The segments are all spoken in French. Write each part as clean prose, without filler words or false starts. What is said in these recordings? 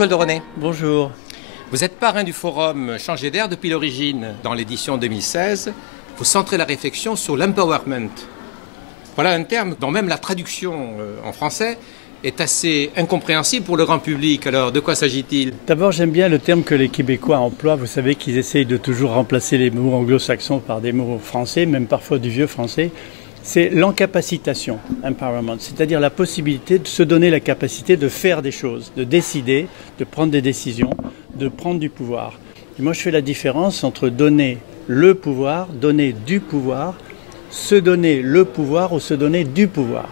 Joël de René. Bonjour. Vous êtes parrain du forum Changer d'air depuis l'origine. Dans l'édition 2016, vous centrez la réflexion sur l'empowerment. Voilà un terme dont même la traduction en français est assez incompréhensible pour le grand public. Alors, de quoi s'agit-il? D'abord, j'aime bien le terme que les Québécois emploient. Vous savez qu'ils essayent de toujours remplacer les mots anglo-saxons par des mots français, même parfois du vieux français. C'est l'encapacitation, empowerment, c'est-à-dire la possibilité de se donner la capacité de faire des choses, de décider, de prendre des décisions, de prendre du pouvoir. Et moi, je fais la différence entre donner le pouvoir, donner du pouvoir, se donner le pouvoir ou se donner du pouvoir.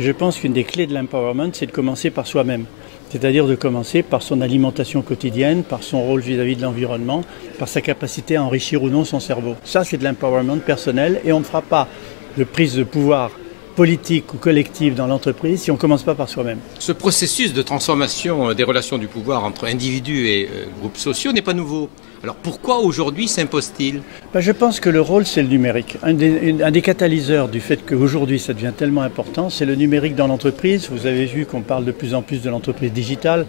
Je pense qu'une des clés de l'empowerment, c'est de commencer par soi-même. C'est-à-dire de commencer par son alimentation quotidienne, par son rôle vis-à-vis de l'environnement, par sa capacité à enrichir ou non son cerveau. Ça, c'est de l'empowerment personnel et on ne fera pas de prise de pouvoir politique ou collective dans l'entreprise si on ne commence pas par soi-même. Ce processus de transformation des relations du pouvoir entre individus et groupes sociaux n'est pas nouveau. Alors pourquoi aujourd'hui s'impose-t-il? Je pense que le rôle, c'est le numérique. Un des catalyseurs du fait qu'aujourd'hui ça devient tellement important, c'est le numérique dans l'entreprise. Vous avez vu qu'on parle de plus en plus de l'entreprise digitale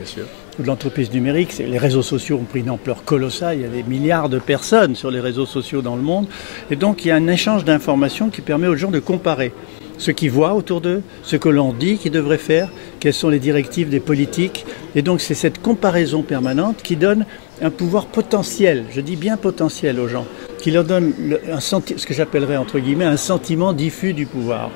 ou de l'entreprise numérique. Les réseaux sociaux ont pris une ampleur colossale. Il y a des milliards de personnes sur les réseaux sociaux dans le monde. Et donc il y a un échange d'informations qui permet aux gens de comparer ce qu'ils voient autour d'eux, ce que l'on dit qu'ils devraient faire, quelles sont les directives des politiques. Et donc c'est cette comparaison permanente qui donne un pouvoir potentiel, je dis bien potentiel aux gens, qui leur donne ce que j'appellerais entre guillemets un sentiment diffus du pouvoir.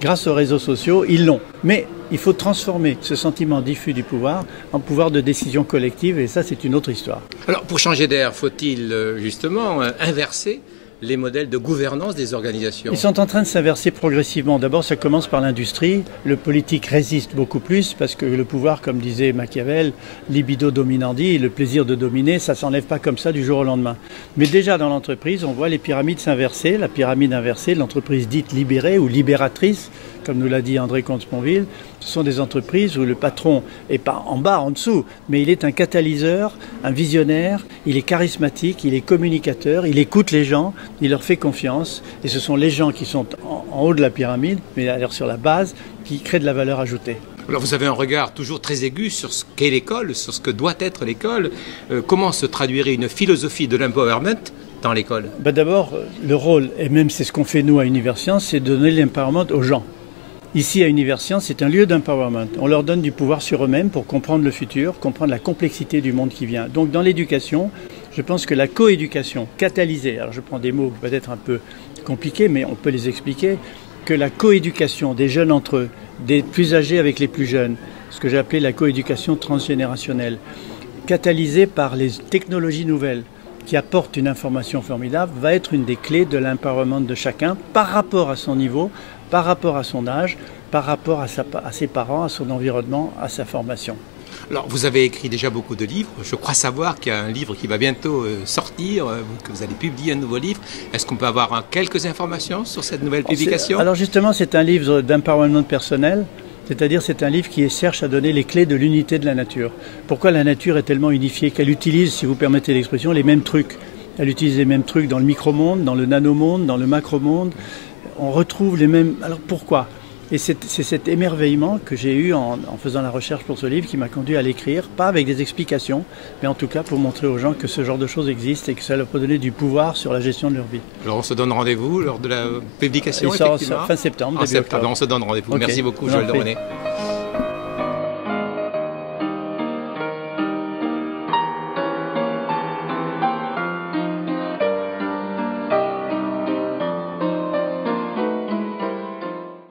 Grâce aux réseaux sociaux, ils l'ont. Mais il faut transformer ce sentiment diffus du pouvoir en pouvoir de décision collective et ça c'est une autre histoire. Alors pour changer d'air, faut-il justement inverser les modèles de gouvernance des organisations? Ils sont en train de s'inverser progressivement. D'abord, ça commence par l'industrie. Le politique résiste beaucoup plus parce que le pouvoir, comme disait Machiavel, libido dominandi, le plaisir de dominer, ça ne s'enlève pas comme ça du jour au lendemain. Mais déjà dans l'entreprise, on voit les pyramides s'inverser. La pyramide inversée, l'entreprise dite libérée ou libératrice, comme nous l'a dit André Comte-Sponville, ce sont des entreprises où le patron n'est pas en bas, en dessous, mais il est un catalyseur, un visionnaire, il est charismatique, il est communicateur, il écoute les gens, il leur fait confiance. Et ce sont les gens qui sont en haut de la pyramide, mais alors sur la base, qui créent de la valeur ajoutée. Alors vous avez un regard toujours très aigu sur ce qu'est l'école, sur ce que doit être l'école. Comment se traduirait une philosophie de l'empowerment dans l'école? D'abord, le rôle, et même c'est ce qu'on fait nous à Universcience, c'est de donner l'empowerment aux gens. Ici, à Universcience, c'est un lieu d'empowerment. On leur donne du pouvoir sur eux-mêmes pour comprendre le futur, comprendre la complexité du monde qui vient. Donc, dans l'éducation, je pense que la coéducation catalysée, alors je prends des mots peut-être un peu compliqués, mais on peut les expliquer, que la coéducation des jeunes entre eux, des plus âgés avec les plus jeunes, ce que j'ai appelé la coéducation transgénérationnelle, catalysée par les technologies nouvelles, qui apportent une information formidable, va être une des clés de l'empowerment de chacun par rapport à son niveau, par rapport à son âge, par rapport à ses parents, à son environnement, à sa formation. Alors, vous avez écrit déjà beaucoup de livres. Je crois savoir qu'il y a un livre qui va bientôt sortir, que vous allez publier un nouveau livre. Est-ce qu'on peut avoir quelques informations sur cette nouvelle publication? Alors justement, c'est un livre d'empowerment personnel. C'est-à-dire c'est un livre qui cherche à donner les clés de l'unité de la nature. Pourquoi la nature est tellement unifiée qu'elle utilise, si vous permettez l'expression, les mêmes trucs. Elle utilise les mêmes trucs dans le micro-monde, dans le nano-monde, dans le macro-monde. On retrouve les mêmes... Alors pourquoi? Et c'est cet émerveillement que j'ai eu en faisant la recherche pour ce livre qui m'a conduit à l'écrire, pas avec des explications, mais en tout cas pour montrer aux gens que ce genre de choses existe et que ça leur peut donner du pouvoir sur la gestion de leur vie. Alors on se donne rendez-vous lors de la publication, effectivement. Fin septembre, début octobre. On se donne rendez-vous. Okay. Merci beaucoup, Joël de René.